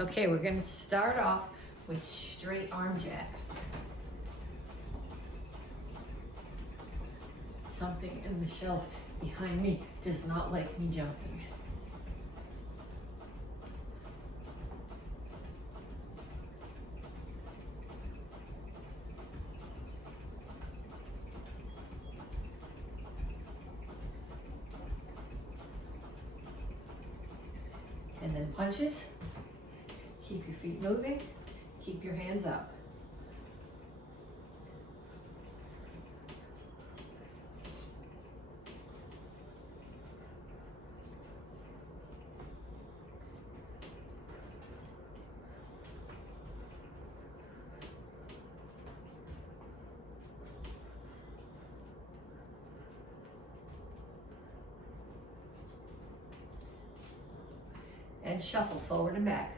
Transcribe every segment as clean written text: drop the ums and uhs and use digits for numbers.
Okay, we're gonna start off with straight arm jacks. Something in the shelf behind me does not like me jumping. And then punches. Keep your feet moving. Keep your hands up. And shuffle forward and back.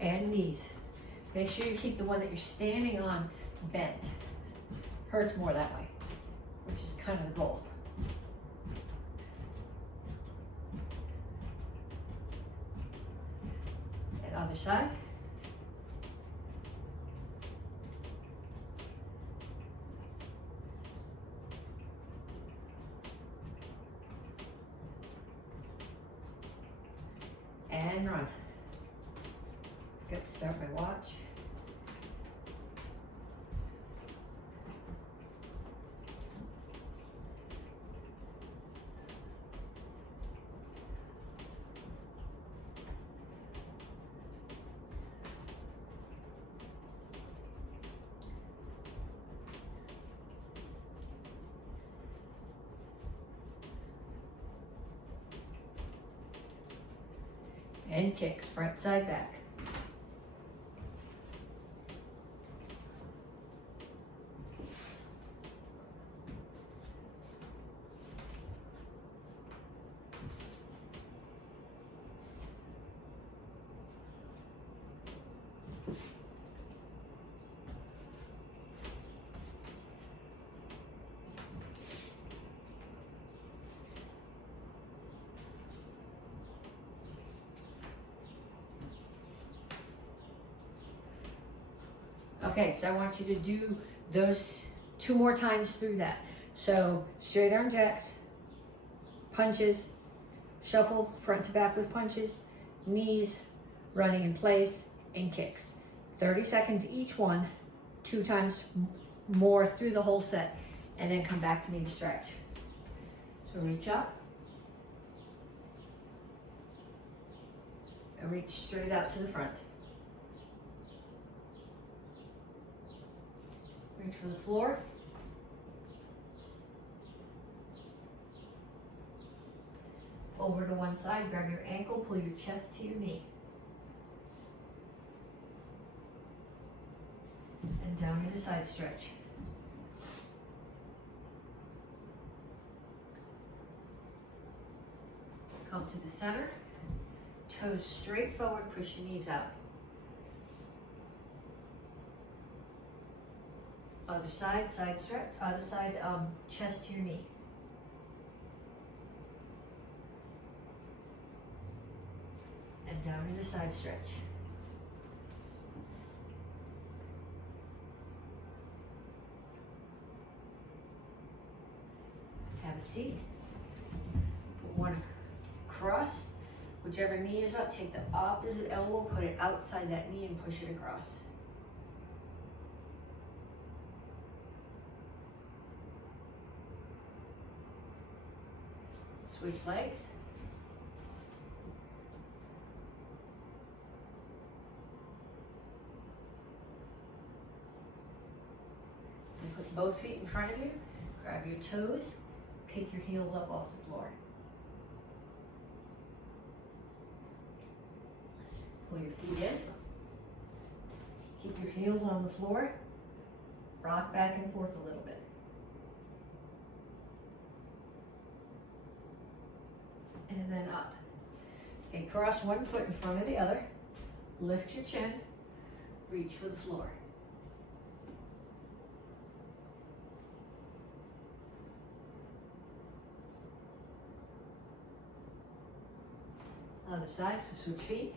And knees. Make sure you keep the one that you're standing on bent. Hurts more that way, which is kind of the goal. And other side. And run. Good, start my watch. And kicks, front, side, back. Okay, so I want you to do those 2 more times through that. So straight arm jacks, punches, shuffle front to back with punches, knees, running in place, and kicks. 30 seconds each one, 2 times more through the whole set, and then come back to me to stretch. So reach up, and reach straight out to the front. Reach for the floor. Over to one side, grab your ankle, pull your chest to your knee. And down to the side stretch. Come to the center, toes straight forward, push your knees out. Other side, side stretch, other side, chest to your knee. And down into side stretch. Have a seat. Put one across. Whichever knee is up, take the opposite elbow, put it outside that knee and push it across. Switch legs. And put both feet in front of you. Grab your toes. Pick your heels up off the floor. Pull your feet in. heels on the floor. Rock back and forth a little bit. And then up. Okay, cross one foot in front of the other. Lift your chin. Reach for the floor. Other side, so switch feet.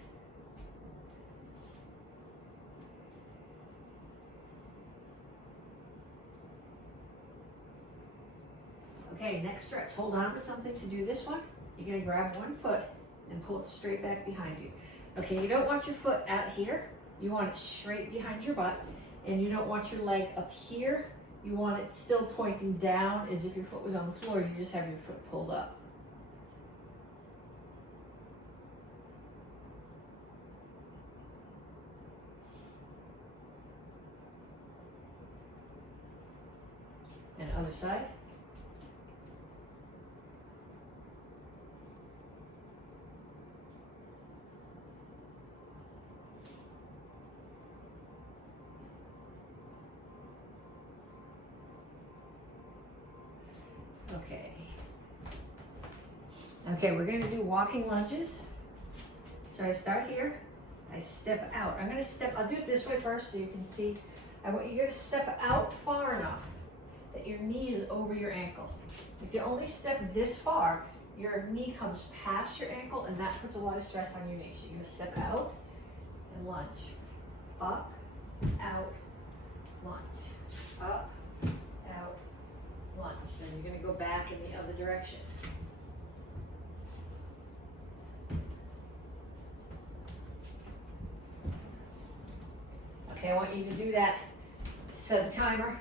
Okay, next stretch. Hold on to something to do this one. You're gonna grab one foot and pull it straight back behind you. Okay, you don't want your foot out here. You want it straight behind your butt. And you don't want your leg up here. You want it still pointing down as if your foot was on the floor. You just have your foot pulled up. And other side. Okay. Okay, we're going to do walking lunges. So I start here. I step out. I'll do it this way first so you can see. I want you to step out far enough that your knee is over your ankle. If you only step this far, your knee comes past your ankle and that puts a lot of stress on your knee. So you're going to step out and lunge. Up, out, lunge. Up, out, lunge. Then you're going to go back in the other direction. Okay, I want you to do that. Set a timer,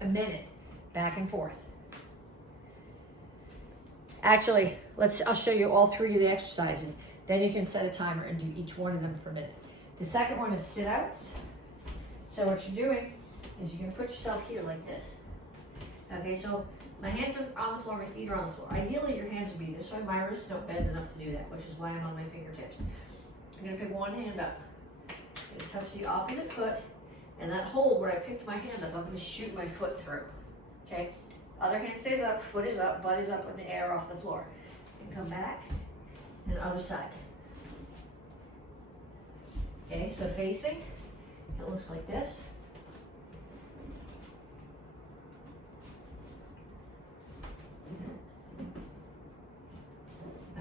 a minute, back and forth. Actually, I'll show you all three of the exercises. Then you can set a timer and do each one of them for a minute. The second one is sit-outs. So what you're doing is you're gonna put yourself here like this. Okay, so my hands are on the floor, my feet are on the floor. Ideally, your hands would be this way. My wrists don't bend enough to do that, which is why I'm on my fingertips. I'm gonna pick one hand up. I'm gonna touch the opposite foot, and that hold where I picked my hand up, I'm gonna shoot my foot through. Okay, other hand stays up, foot is up, butt is up in the air off the floor. And come back, and other side. Okay, so facing, it looks like this.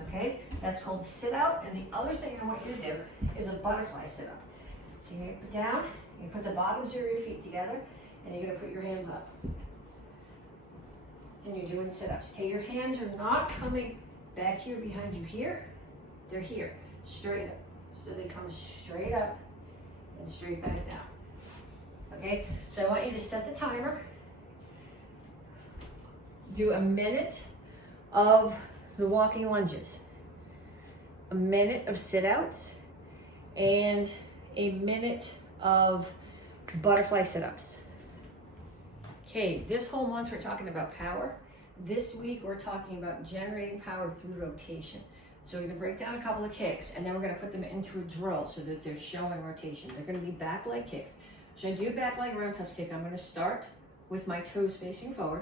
Okay, that's called sit out. And the other thing I want you to do is a butterfly sit up. So you're gonna put down, you put the bottoms of your feet together, and you're gonna put your hands up. And you're doing sit-ups. Okay, your hands are not coming back here behind you here. They're here, straight up. So they come straight up and straight back down. Okay, so I want you to set the timer. Do a minute of the walking lunges, a minute of sit-outs, and a minute of butterfly sit-ups. Okay, this whole month we're talking about power. This week we're talking about generating power through rotation. So we're gonna break down a couple of kicks and then we're gonna put them into a drill so that they're showing rotation. They're gonna be back leg kicks. So I do back leg roundhouse kick. I'm gonna start with my toes facing forward.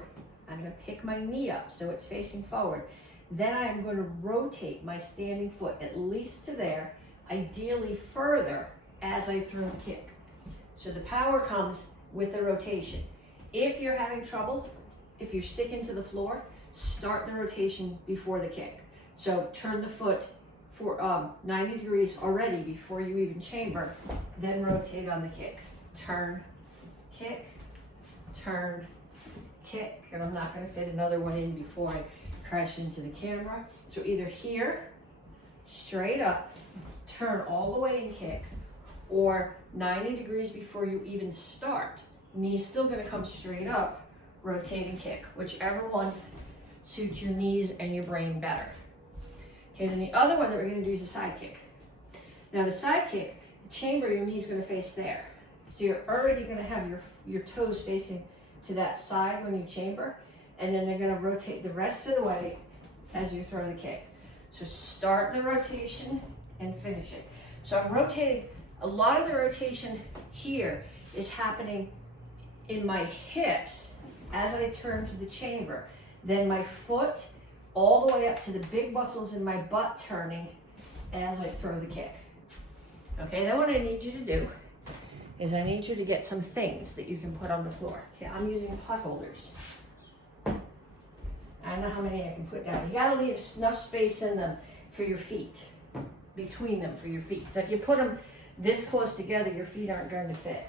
I'm gonna pick my knee up so it's facing forward. Then I'm gonna rotate my standing foot at least to there, ideally further as I throw the kick. So the power comes with the rotation. If you're having trouble, if you're sticking to the floor, start the rotation before the kick. So turn the foot for 90 degrees already before you even chamber, then rotate on the kick. Turn, kick, turn, kick. And I'm not gonna fit another one in before I crash into the camera. So either here, straight up, turn all the way and kick, or 90 degrees before you even start. Knee's still gonna come straight up, rotate and kick, whichever one suits your knees and your brain better. Okay, then the other one that we're gonna do is a side kick. Now the side kick, the chamber, your knee's gonna face there. So you're already gonna have your toes facing to that side when you chamber, and then they're gonna rotate the rest of the way as you throw the kick. So start the rotation and finish it. So I'm rotating, a lot of the rotation here is happening in my hips as I turn to the chamber. Then my foot all the way up to the big muscles in my butt turning as I throw the kick. Okay, then what I need you to do is I need you to get some things that you can put on the floor. Okay, I'm using pot holders. I don't know how many I can put down. You gotta leave enough space in them for your feet, between them for your feet. So if you put them this close together, your feet aren't going to fit.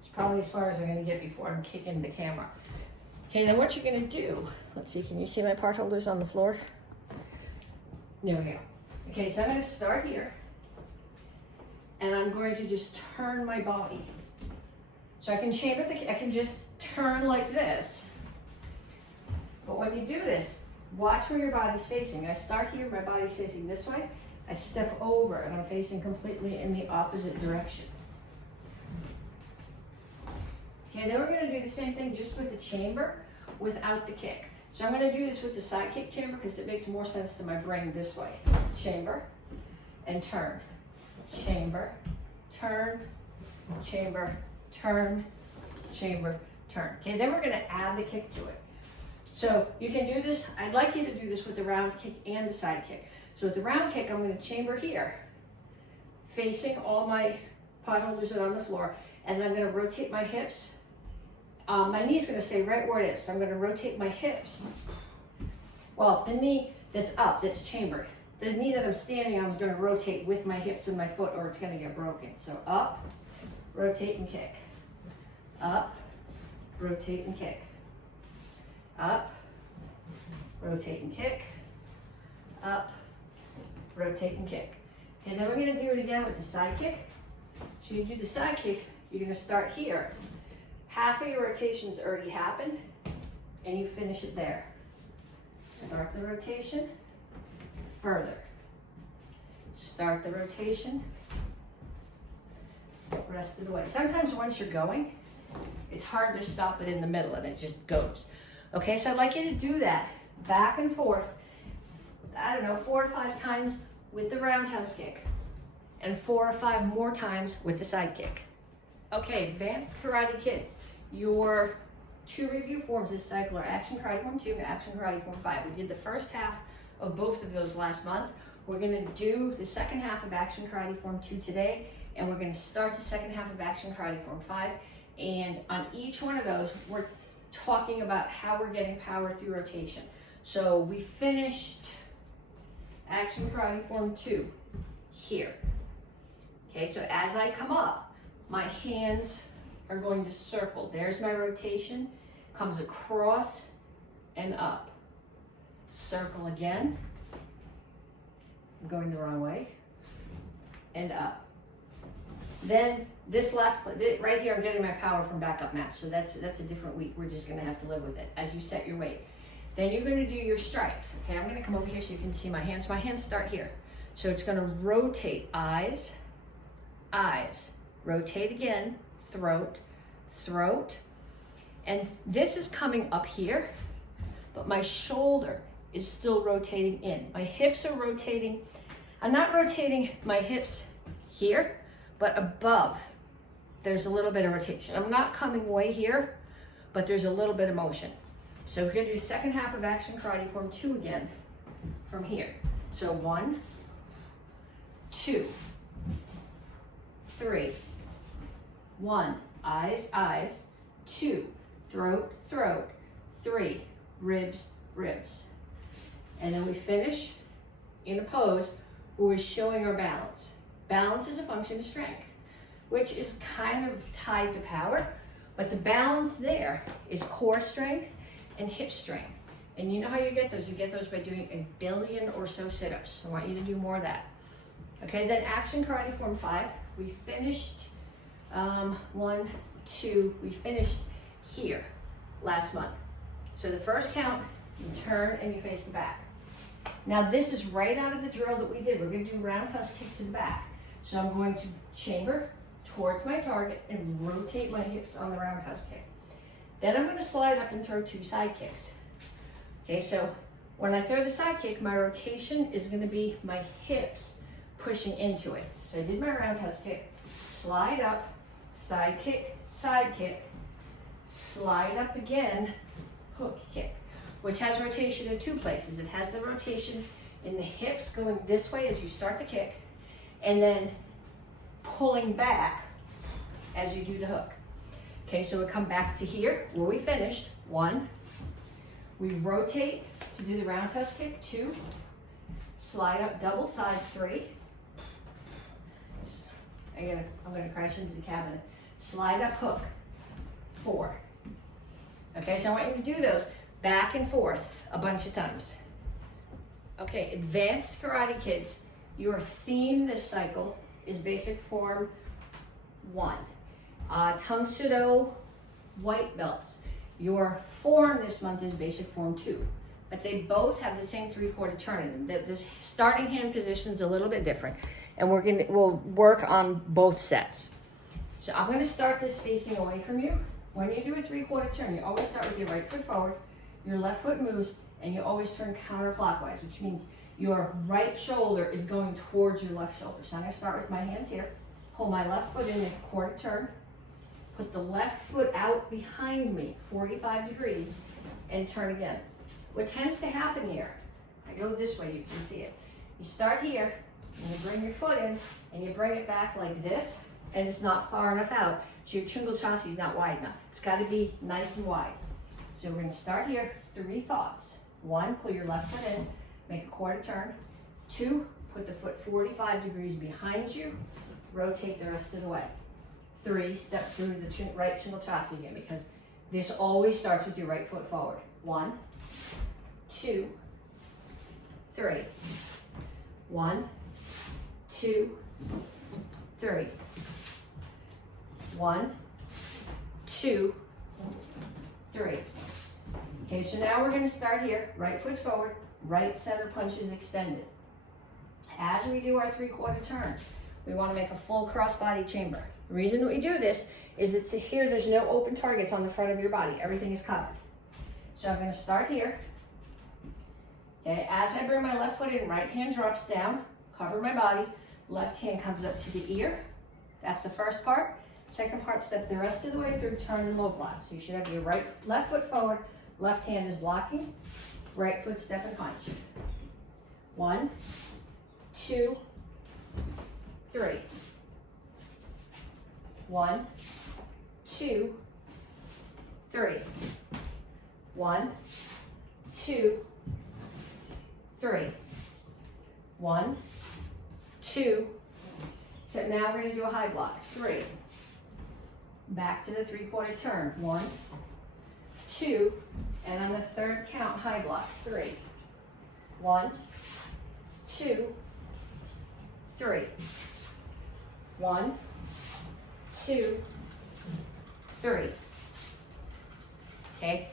It's probably as far as I'm gonna get before I'm kicking the camera. Okay, then what you're gonna do, let's see, can you see my pot holders on the floor? There we go. Okay, so I'm gonna start here, and I'm going to just turn my body. So I can chamber I can just turn like this. But when you do this, watch where your body's facing. I start here, my body's facing this way. I step over and I'm facing completely in the opposite direction. Okay, then we're gonna do the same thing just with the chamber without the kick. So I'm gonna do this with the side kick chamber because it makes more sense to my brain this way. Chamber and turn. Chamber, turn, chamber, turn, chamber, turn. Okay, then we're gonna add the kick to it. So you can do this, I'd like you to do this with the round kick and the side kick. So with the round kick, I'm gonna chamber here, facing all my pot holders that are on the floor, and then I'm gonna rotate my hips. My knee's gonna stay right where it is, so I'm gonna rotate my hips. Well, the knee that's up, that's chambered. The knee that I'm standing on is gonna rotate with my hips and my foot or it's gonna get broken. So up, rotate and kick. Up, rotate and kick. Up, rotate and kick, up, rotate and kick. And then we're gonna do it again with the side kick. So you do the side kick, you're gonna start here. Half of your rotation's already happened, and you finish it there. Start the rotation, further. Start the rotation, rest of the way. Sometimes once you're going, it's hard to stop it in the middle and it just goes. Okay, so I'd like you to do that back and forth, I don't know, 4 or 5 times with the roundhouse kick and 4 or 5 more times with the side kick. Okay, Advanced Karate Kids, your 2 review forms this cycle are Action Karate Form 2 and Action Karate Form 5. We did the first half of both of those last month. We're gonna do the second half of Action Karate Form 2 today, and we're gonna start the second half of Action Karate Form 5. And on each one of those, we're talking about how we're getting power through rotation. So we finished Action Karate Form 2 here. Okay, so as I come up, my hands are going to circle. There's my rotation, comes across and up. Circle again. I'm going the wrong way. And up. Then this last, right here, I'm getting my power from backup match. So that's a different week. We're just gonna have to live with it as you set your weight. Then you're gonna do your strikes. Okay, I'm gonna come over here so you can see my hands. My hands start here. So it's gonna rotate, eyes, eyes. Rotate again, throat, throat. And this is coming up here, but my shoulder is still rotating in. My hips are rotating. I'm not rotating my hips here, but above, there's a little bit of rotation. I'm not coming way here, but there's a little bit of motion. So we're gonna do second half of Action Karate Form 2 again from here. So 1, 2, 3, 1, eyes, eyes, 2, throat, throat, 3, ribs, ribs. And then we finish in a pose where we're showing our balance. Balance is a function of strength, which is kind of tied to power, but the balance there is core strength and hip strength. And you know how you get those? You get those by doing 1 billion or so sit-ups. I want you to do more of that. Okay, then Action Karate Form 5, we finished 1, 2, we finished here last month. So the first count, you turn and you face the back. Now this is right out of the drill that we did. We're gonna do roundhouse kick to the back. So I'm going to chamber towards my target and rotate my hips on the roundhouse kick. Then I'm gonna slide up and throw 2 side kicks. Okay, so when I throw the side kick, my rotation is gonna be my hips pushing into it. So I did my roundhouse kick, slide up, side kick, slide up again, hook kick, which has rotation in two places. It has the rotation in the hips going this way as you start the kick, and then pulling back as you do the hook. Okay, so we come back to here where we finished. 1, we rotate to do the roundhouse kick. 2, slide up double side. 3, I'm gonna crash into the cabinet. Slide up hook. 4. Okay, so I want you to do those back and forth a bunch of times. Okay, advanced karate kids, your theme this cycle is basic form 1. Tang Soo Do, white belts. Your form this month is basic form 2, but they both have the same 3/4 turn in them. The starting hand position is a little bit different, and we'll work on both sets. So I'm going to start this facing away from you. When you do a 3/4 turn, you always start with your right foot forward, your left foot moves, and you always turn counterclockwise, which means your right shoulder is going towards your left shoulder. So I'm going to start with my hands here, pull my left foot in a 1/4 turn, put the left foot out behind me, 45 degrees, and turn again. What tends to happen here, I go this way, you can see it. You start here, and you bring your foot in, and you bring it back like this, and it's not far enough out, so your chungal chassis is not wide enough. It's got to be nice and wide. So we're going to start here, 3 thoughts. 1, pull your left foot in, make a 1/4 turn. 2, put the foot 45 degrees behind you, rotate the rest of the way. 3, step through the right chungal chassis again, because this always starts with your right foot forward. 1, 2, 3. 1, 2, 3. 1, 2, 3. Okay, so now we're going to start here. Right foot forward, right center punch is extended. As we do our 3/4 turn, we want to make a full crossbody chamber. The reason that we do this is that here there's no open targets on the front of your body. Everything is covered. So I'm going to start here. Okay, as I bring my left foot in, right hand drops down, cover my body, left hand comes up to the ear. That's the first part. Second part, step the rest of the way through, turn and low block. So you should have your left foot forward, left hand is blocking, right foot step and punch. 1, 2, 3. 1, 2, 3. 1, 2, 3. 1, 2. So now we're going to do a high block. 3. Back to the 3/4 turn. 1, 2, and on the third count, high block. 3. 1, 2, 3. 1, 2, 3. Okay,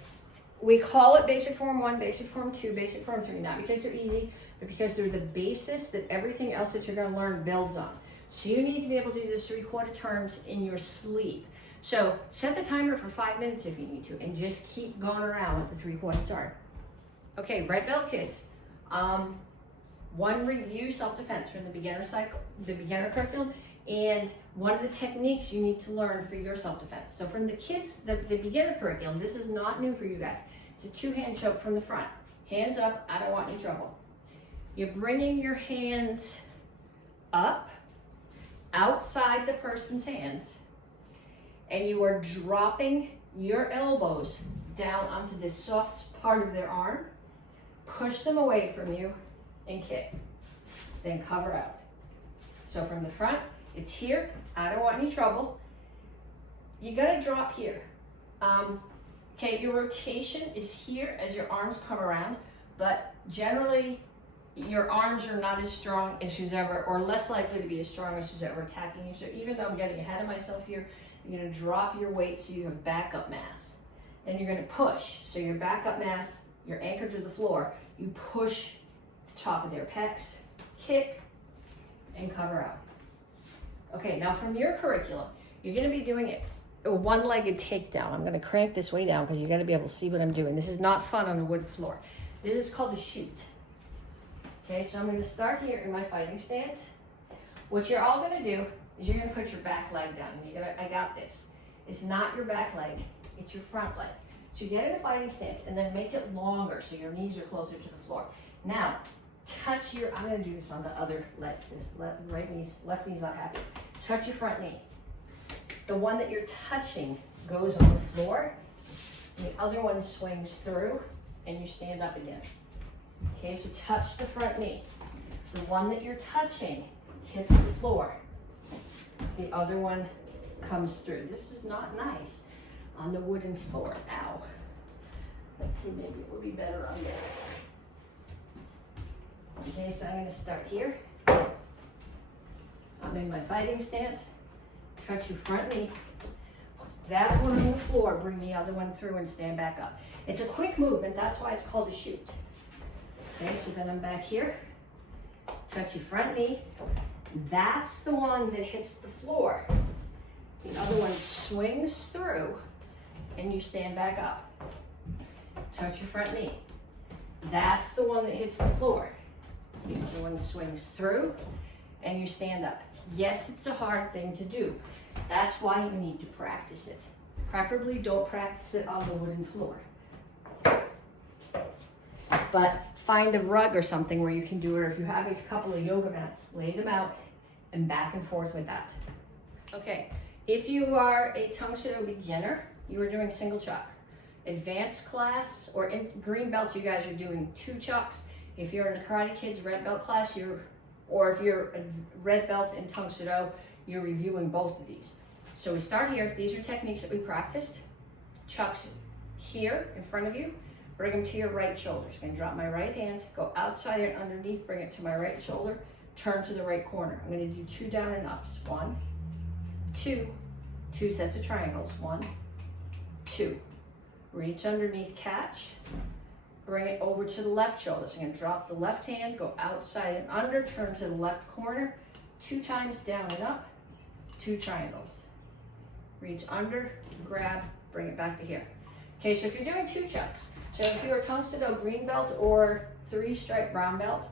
we call it basic form 1, basic form 2, basic form 3, not because they're easy, but because they're the basis that everything else that you're going to learn builds on. So you need to be able to do the 3/4 turns in your sleep. So set the timer for 5 minutes if you need to, and just keep going around with the 3/4 turn. Okay, red belt kids. 1 review self-defense from the beginner cycle, the beginner curriculum, and one of the techniques you need to learn for your self-defense. So from the kids, the beginner curriculum, this is not new for you guys. It's a 2-hand choke from the front. Hands up, I don't want any trouble. You're bringing your hands up, outside the person's hands, and you are dropping your elbows down onto the soft part of their arm, push them away from you, and kick. Then cover out. So from the front, it's here, I don't want any trouble. You gotta drop here. Okay, your rotation is here as your arms come around, but generally your arms are not as strong as who's ever, or less likely to be as strong as who's ever attacking you. So even though I'm getting ahead of myself here, you're gonna drop your weight so you have backup mass. Then you're gonna push. So your backup mass, you're anchored to the floor. You push the top of their pecs, kick, and cover out. Okay, now from your curriculum, you're gonna be doing it a 1-legged takedown. I'm gonna crank this way down because you gotta be able to see what I'm doing. This is not fun on a wood floor. This is called the shoot. Okay, so I'm gonna start here in my fighting stance. What you're all gonna do is you're gonna put your back leg down. And you're gonna, I got this. It's not your back leg, it's your front leg. So you get in a fighting stance and then make it longer so your knees are closer to the floor. Now, touch your, I'm gonna do this on the other leg. This left knee's not happy. Touch your front knee. The one that you're touching goes on the floor, and the other one swings through, and you stand up again. Okay, so touch the front knee. The one that you're touching hits the floor. The other one comes through. This is not nice on the wooden floor. Ow. Let's see, maybe it would be better on this. Okay, so I'm gonna start here. I'm in my fighting stance. Touch your front knee. That one on the floor, bring the other one through and stand back up. It's a quick movement, that's why it's called a shoot. Okay, so then I'm back here. Touch your front knee. That's the one that hits the floor. The other one swings through and you stand back up. Touch your front knee. That's the one that hits the floor. The other one swings through and you stand up. Yes, it's a hard thing to do. That's why you need to practice it. Preferably don't practice it on the wooden floor. But find a rug or something where you can do it, or if you have a couple of yoga mats, lay them out and back and forth with that. Okay, if you are a Tang Soo Do beginner, you are doing single chuck. Advanced class or in green belt, you guys are doing 2 chucks. If you're in the Karate Kids red belt class, or if you're a red belt in Tang Soo Do, you're reviewing both of these. So we start here. These are techniques that we practiced. Chucks here in front of you. Bring them to your right shoulder. So I'm going to drop my right hand, go outside and underneath, bring it to my right shoulder, turn to the right corner. I'm going to do 2 down and ups. 1, 2, 2 sets of triangles. 1, 2. Reach underneath, catch. Bring it over to the left shoulder. So I'm going to drop the left hand, go outside and under, turn to the left corner, 2 times down and up, 2 triangles. Reach under, grab, bring it back to here. Okay, so if you're doing 2 chucks, so if you're a Tang Soo Do green belt or 3-stripe brown belt,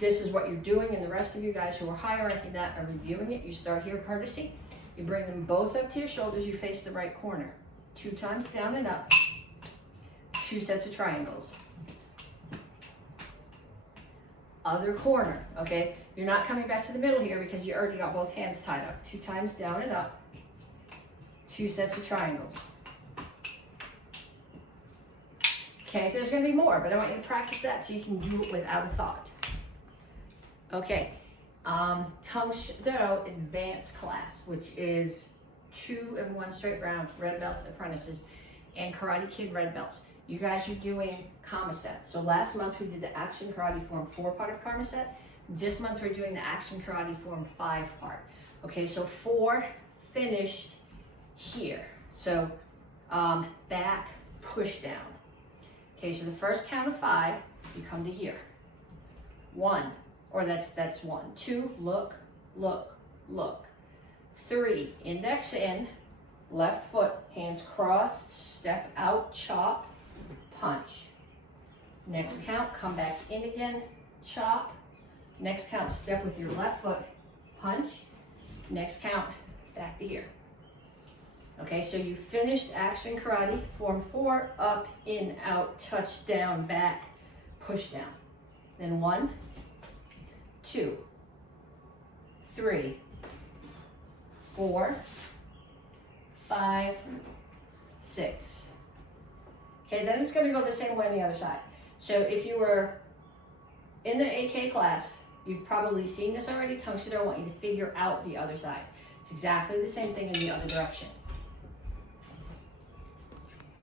this is what you're doing, and the rest of you guys who are higher ranking that are reviewing it. You start here, courtesy. You bring them both up to your shoulders, you face the right corner. 2 times down and up, 2 sets of triangles. Other corner, okay? You're not coming back to the middle here because you already got both hands tied up. 2 times down and up, 2 sets of triangles. Okay, there's gonna be more, but I want you to practice that so you can do it without a thought. Okay, Tang Soo Do advanced class, which is 2 and 1 straight brown red belts apprentices and Karate Kid red belts. You guys are doing Karma set. So last month we did the Action Karate Form 4 part of Karma set. This month we're doing the Action Karate Form 5 part. Okay, so 4 finished here. So back, push down. Okay, so the first count of 5, you come to here. 1, or that's 1. 2, look, look, look. 3, index in, left foot, hands crossed, step out, chop, punch. Next count, come back in again, chop. Next count, step with your left foot, punch. Next count, back to here. Okay, so you finished Action Karate, Form 4, up, in, out, touch, down, back, push down. Then 1, 2, 3, 4, 5, 6. Okay, then it's gonna go the same way on the other side. So if you were in the AK class, you've probably seen this already. Tang Soo Do, I want you to figure out the other side. It's exactly the same thing in the other direction.